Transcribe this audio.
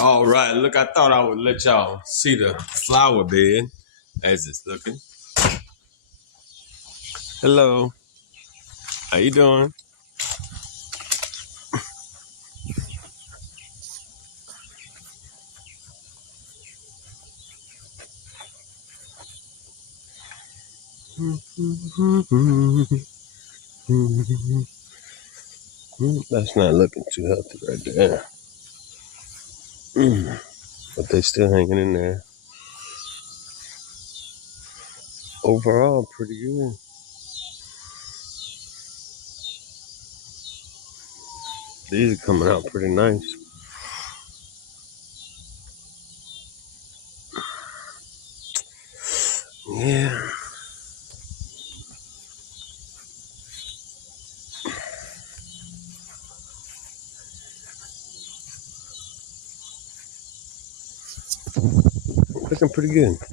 All right, look, I thought I would let y'all see the flower bed as it's looking. Hello, how you doing? That's not looking too healthy right there. But they still hanging in there. Overall, pretty good. These are coming out pretty nice. Yeah. Looking pretty good.